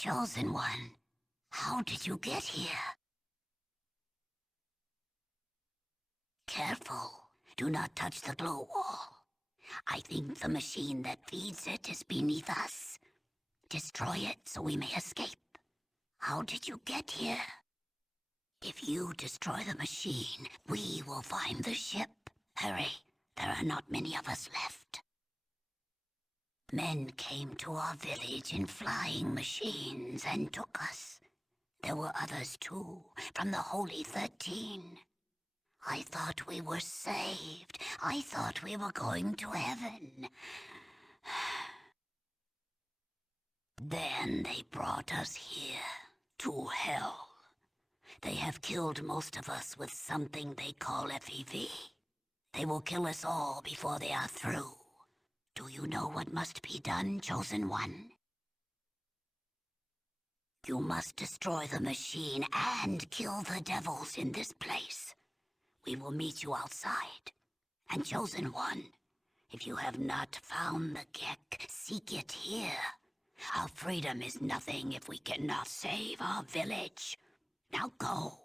Chosen One, how did you get here? Careful, do not touch the glow wall. I think the machine that feeds it is beneath us. Destroy it so we may escape. How did you get here? If you destroy the machine, we will find the ship. Hurry, there are not many of us left. Men came to our village in flying machines and took us. There were others too, from the Holy 13. I thought we were saved. I thought we were going to heaven. Then they brought us here, to hell. They have killed most of us with something they call FEV. They will kill us all before they are through. Do you know what must be done, Chosen One? You must destroy the machine and kill the devils in this place. We will meet you outside. And Chosen One, if you have not found the Gek, seek it here. Our freedom is nothing if we cannot save our village. Now go.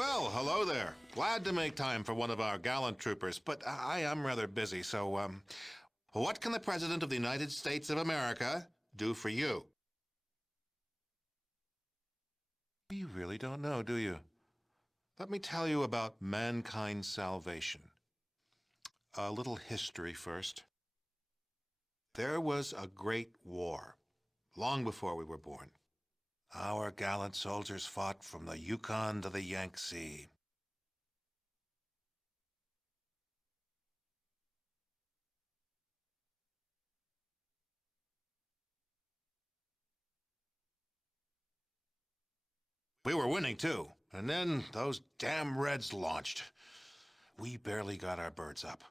Well, hello there. Glad to make time for one of our gallant troopers, but I am rather busy, so, what can the President of the United States of America do for you? You really don't know, do you? Let me tell you about mankind's salvation. A little history first. There was a great war, long before we were born. Our gallant soldiers fought from the Yukon to the Yangtze. We were winning, too. And then those damn Reds launched. We barely got our birds up.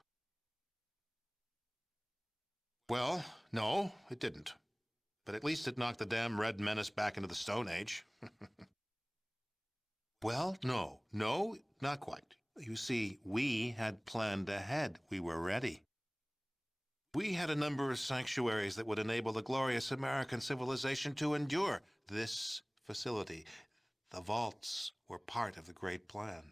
Well, no, it didn't. But at least it knocked the damn Red Menace back into the Stone Age. Well, no, not quite. You see, we had planned ahead. We were ready. We had a number of sanctuaries that would enable the glorious American civilization to endure. This facility, the vaults, were part of the great plan.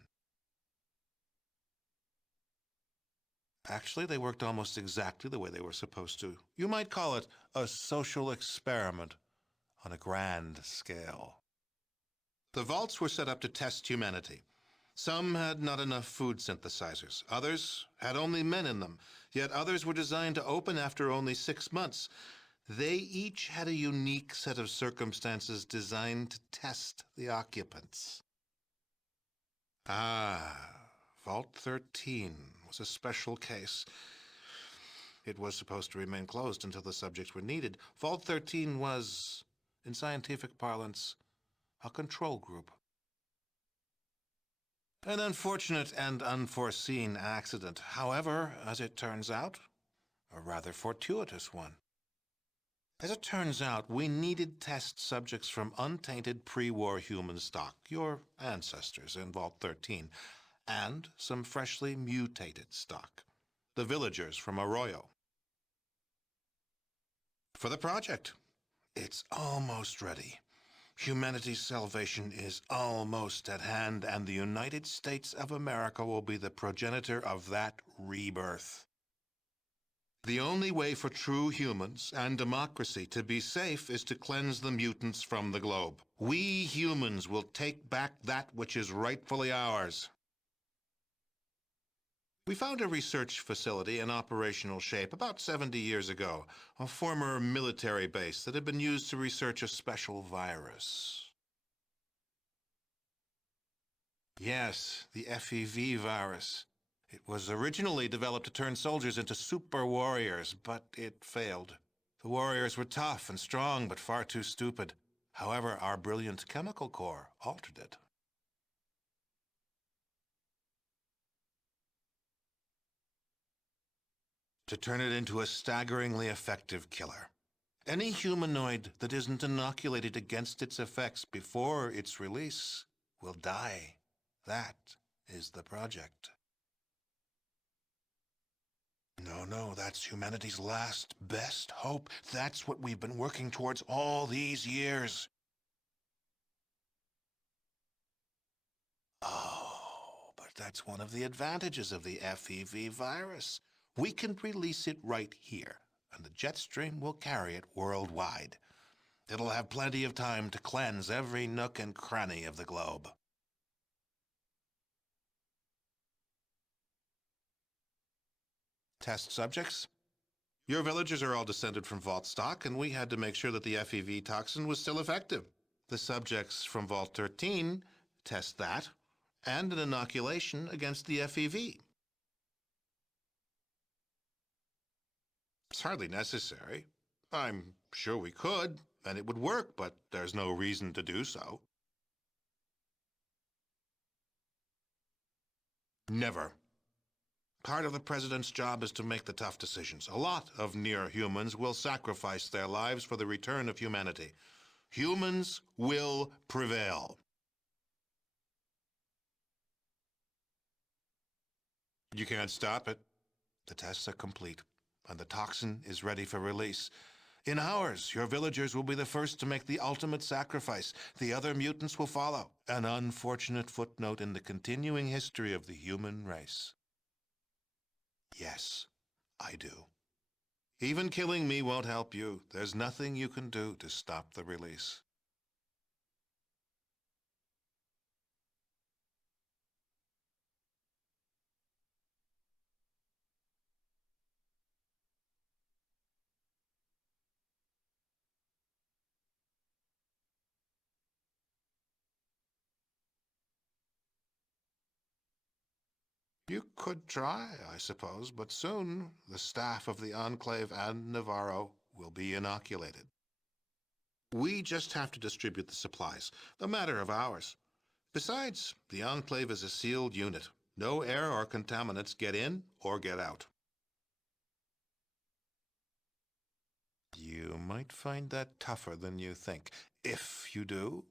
Actually, they worked almost exactly the way they were supposed to. You might call it a social experiment on a grand scale. The vaults were set up to test humanity. Some had not enough food synthesizers. Others had only men in them. Yet others were designed to open after only 6 months. They each had a unique set of circumstances designed to test the occupants. Vault 13 was a special case. It was supposed to remain closed until the subjects were needed. Vault 13 was, in scientific parlance, a control group. An unfortunate and unforeseen accident. However, as it turns out, a rather fortuitous one. As it turns out, we needed test subjects from untainted pre-war human stock, your ancestors in Vault 13, and some freshly mutated stock, the villagers from Arroyo. For the project, it's almost ready. Humanity's salvation is almost at hand, and the United States of America will be the progenitor of that rebirth. The only way for true humans and democracy to be safe is to cleanse the mutants from the globe. We humans will take back that which is rightfully ours. We found a research facility in operational shape about 70 years ago, a former military base that had been used to research a special virus. Yes, the FEV virus. It was originally developed to turn soldiers into super warriors, but it failed. The warriors were tough and strong, but far too stupid. However, our brilliant chemical corps altered it. To turn it into a staggeringly effective killer. Any humanoid that isn't inoculated against its effects before its release will die. That is the project. No, that's humanity's last, best hope. That's what we've been working towards all these years. Oh, but that's one of the advantages of the FEV virus. We can release it right here, and the jet stream will carry it worldwide. It'll have plenty of time to cleanse every nook and cranny of the globe. Test subjects? Your villagers are all descended from Vault stock, and we had to make sure that the FEV toxin was still effective. The subjects from Vault 13 test that, and an inoculation against the FEV. It's hardly necessary. I'm sure we could, and it would work, but there's no reason to do so. Never. Part of the president's job is to make the tough decisions. A lot of near-humans will sacrifice their lives for the return of humanity. Humans will prevail. You can't stop it. The tests are complete, and the toxin is ready for release. In ours, your villagers will be the first to make the ultimate sacrifice. The other mutants will follow. An unfortunate footnote in the continuing history of the human race. Yes, I do. Even killing me won't help you. There's nothing you can do to stop the release. You could try, I suppose, but soon the staff of the Enclave and Navarro will be inoculated. We just have to distribute the supplies, a matter of hours. Besides, the Enclave is a sealed unit. No air or contaminants get in or get out. You might find that tougher than you think. If you do,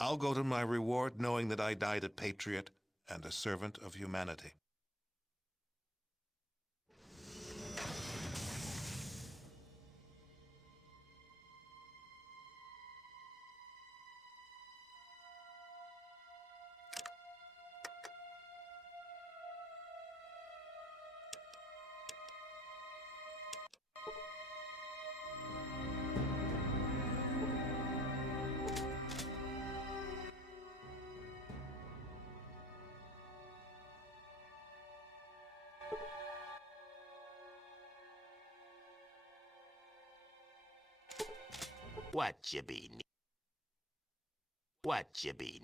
I'll go to my reward knowing that I died a patriot and a servant of humanity. What you be? What you be?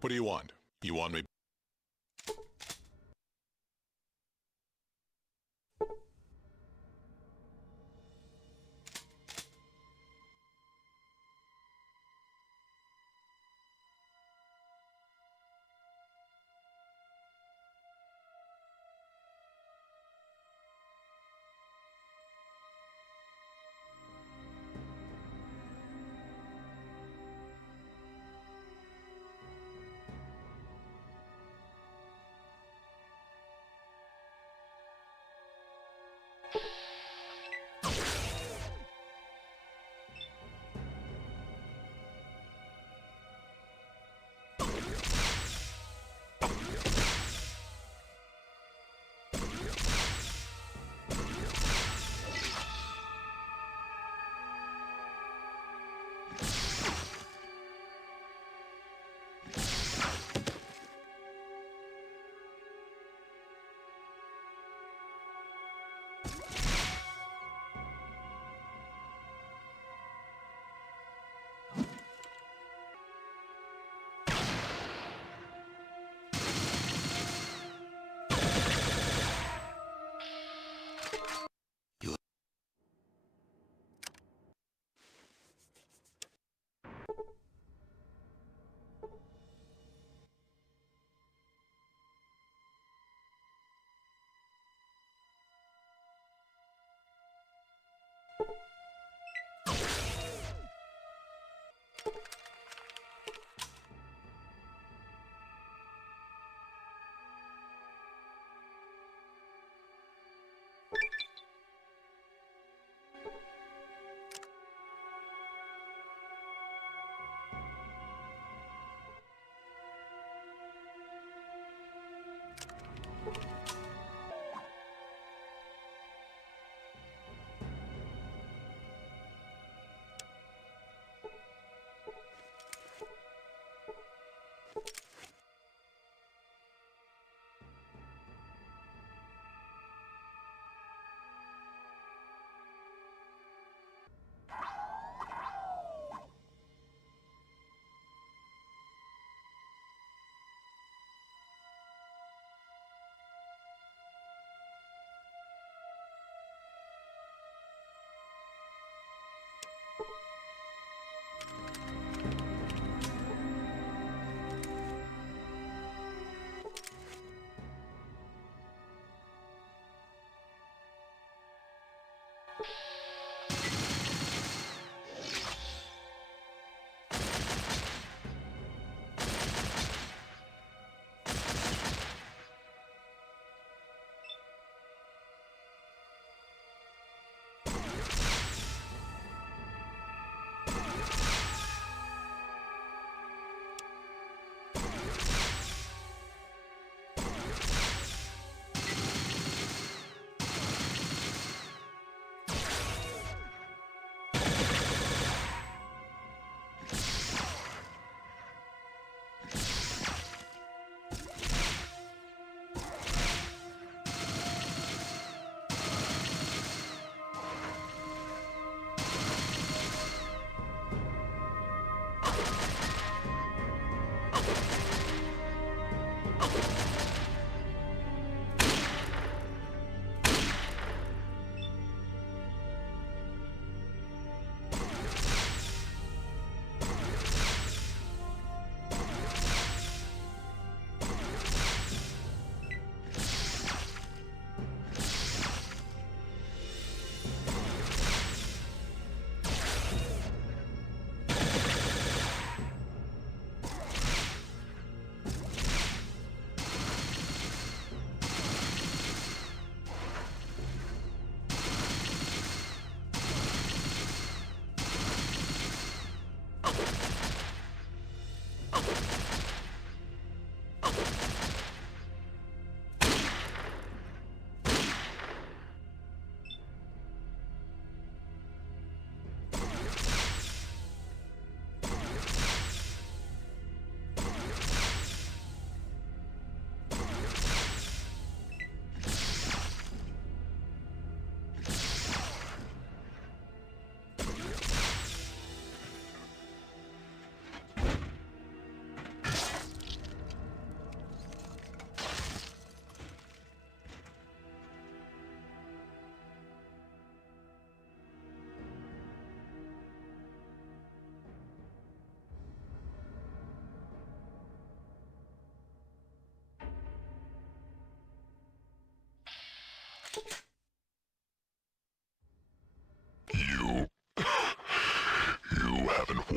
What do you want? You want me?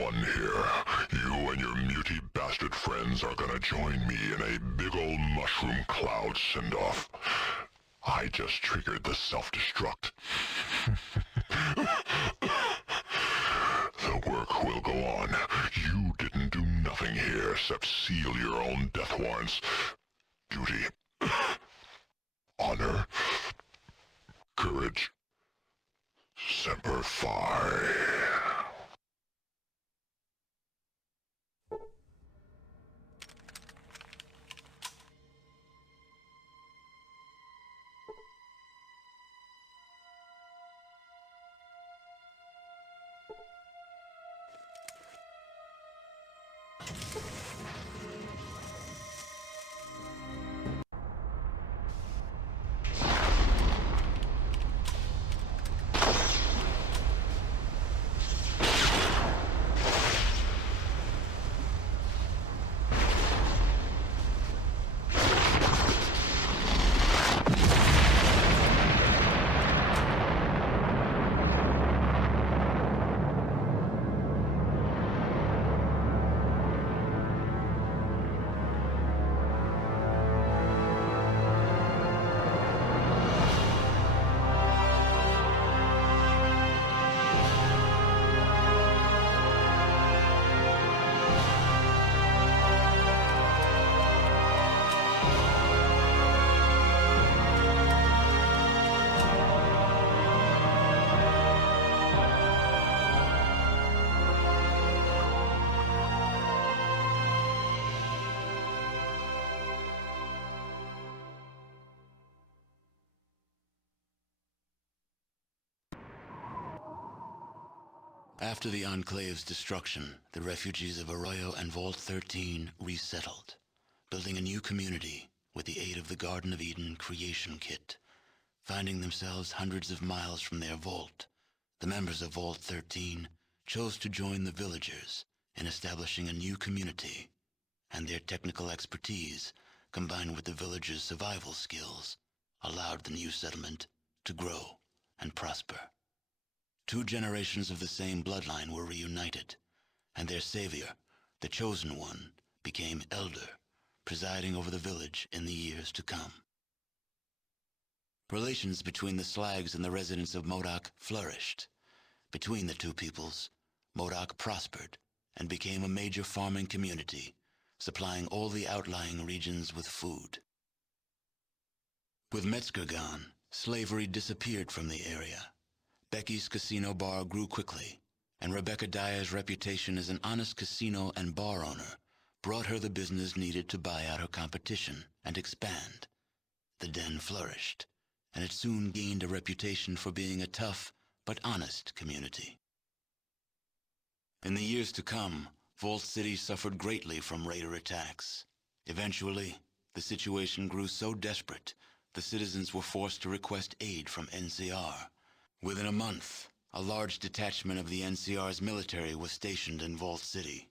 one here. You and your muty bastard friends are gonna join me in a big old mushroom cloud send-off. I just triggered the self-destruct. The work will go on. You didn't do nothing here except seal your own death warrants. Duty. Honor. Courage. Semper Fi. After the Enclave's destruction, the refugees of Arroyo and Vault 13 resettled, building a new community with the aid of the Garden of Eden creation kit. Finding themselves hundreds of miles from their vault, the members of Vault 13 chose to join the villagers in establishing a new community, and their technical expertise, combined with the villagers' survival skills, allowed the new settlement to grow and prosper. 2 generations of the same bloodline were reunited, and their savior, the Chosen One, became elder, presiding over the village in the years to come. Relations between the Slags and the residents of Modoc flourished. Between the two peoples, Modoc prospered and became a major farming community, supplying all the outlying regions with food. With Metzger gone, slavery disappeared from the area. Becky's casino bar grew quickly, and Rebecca Dyer's reputation as an honest casino and bar owner brought her the business needed to buy out her competition and expand. The den flourished, and it soon gained a reputation for being a tough but honest community. In the years to come, Vault City suffered greatly from raider attacks. Eventually, the situation grew so desperate, the citizens were forced to request aid from NCR. Within a month, a large detachment of the NCR's military was stationed in Vault City.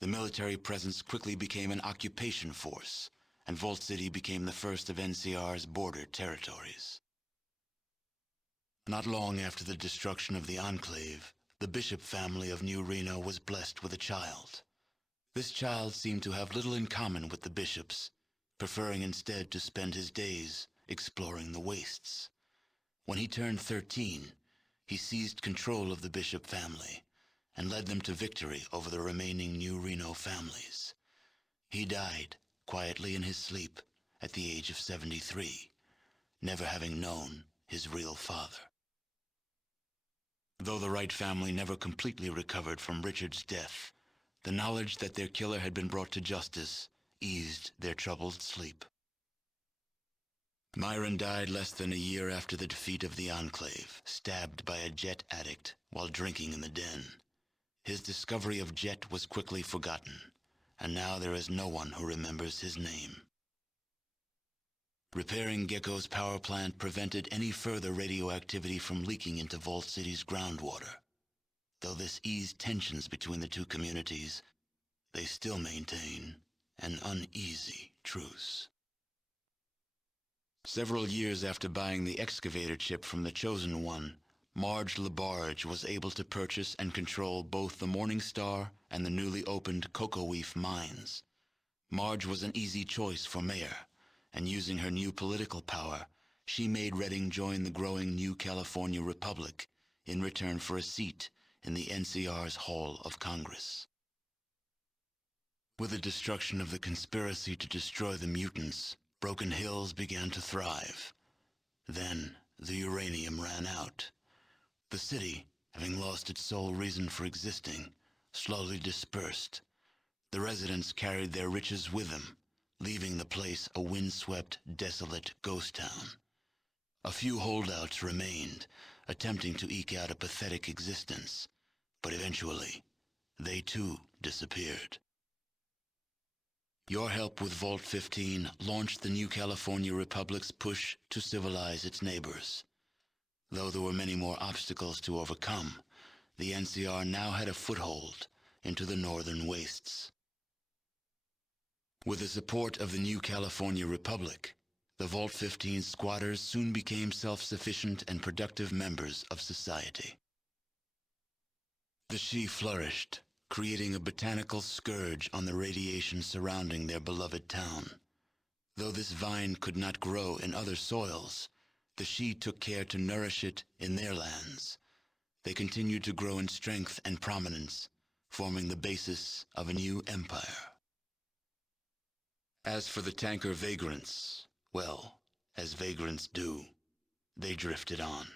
The military presence quickly became an occupation force, and Vault City became the first of NCR's border territories. Not long after the destruction of the Enclave, the Bishop family of New Reno was blessed with a child. This child seemed to have little in common with the bishops, preferring instead to spend his days exploring the wastes. When he turned 13, he seized control of the Bishop family and led them to victory over the remaining New Reno families. He died quietly in his sleep at the age of 73, never having known his real father. Though the Wright family never completely recovered from Richard's death, the knowledge that their killer had been brought to justice eased their troubled sleep. Myron died less than a year after the defeat of the Enclave, stabbed by a Jet addict while drinking in the den. His discovery of Jet was quickly forgotten, and now there is no one who remembers his name. Repairing Gecko's power plant prevented any further radioactivity from leaking into Vault City's groundwater. Though this eased tensions between the two communities, they still maintain an uneasy truce. Several years after buying the excavator chip from the Chosen One, Marge LaBarge was able to purchase and control both the Morning Star and the newly opened Cocoa-Leaf mines. Marge was an easy choice for mayor, and using her new political power, she made Redding join the growing New California Republic in return for a seat in the NCR's Hall of Congress. With the destruction of the conspiracy to destroy the mutants, Broken Hills began to thrive. Then, the uranium ran out. The city, having lost its sole reason for existing, slowly dispersed. The residents carried their riches with them, leaving the place a windswept, desolate ghost town. A few holdouts remained, attempting to eke out a pathetic existence, but eventually, they too disappeared. Your help with Vault 15 launched the New California Republic's push to civilize its neighbors. Though there were many more obstacles to overcome, the NCR now had a foothold into the northern wastes. With the support of the New California Republic, the Vault 15 squatters soon became self-sufficient and productive members of society. The Shi flourished, creating a botanical scourge on the radiation surrounding their beloved town. Though this vine could not grow in other soils, the Shi took care to nourish it in their lands. They continued to grow in strength and prominence, forming the basis of a new empire. As for the tanker vagrants, well, as vagrants do, they drifted on.